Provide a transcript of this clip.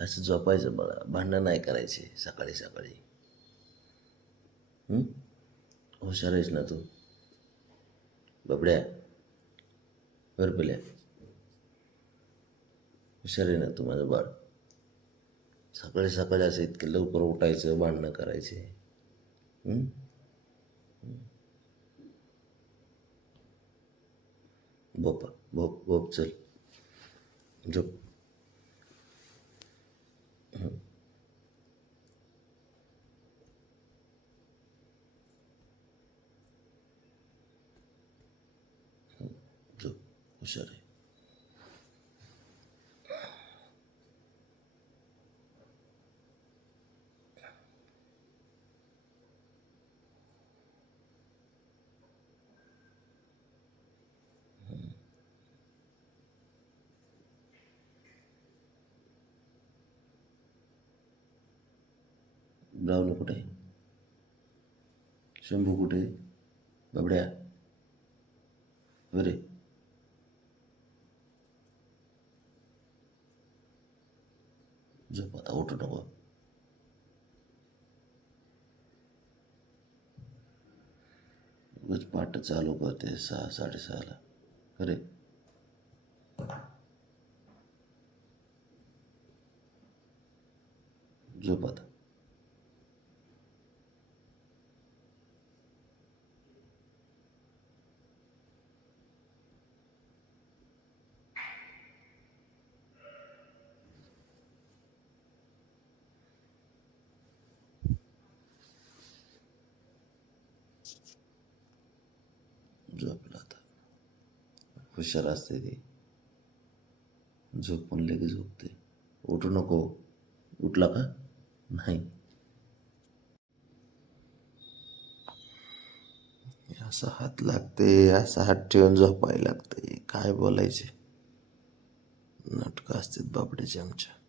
असं झोपायचं बघा भांडणं नाही करायचे सकाळी सकाळी. हुशार आहेस ना तू. बबड्या. बरं हुशार आहे ना तू माझं बाळ. सकाळी सकाळी असं इतकं लवकर उठायचं भांडणं करायचे. भोपा भोप भोप चल. झोप. हुशार आहे ब्राऊन कुठे आहे शंभू कुठे आहे? बाबड्या बरे झोप आता उठू नको. पाठ चालू करते सहा साडेसहाला. खरे झोप आता. झोपला आता. हुशार असते ती. झोपून लगेच झोपते. उठू नको. उठला का? नाही. असा हात लागते असा हात ठेवून झोपायला लागते. काय बोलायचे? नाटकं असतात बापड्याचे आमच्या.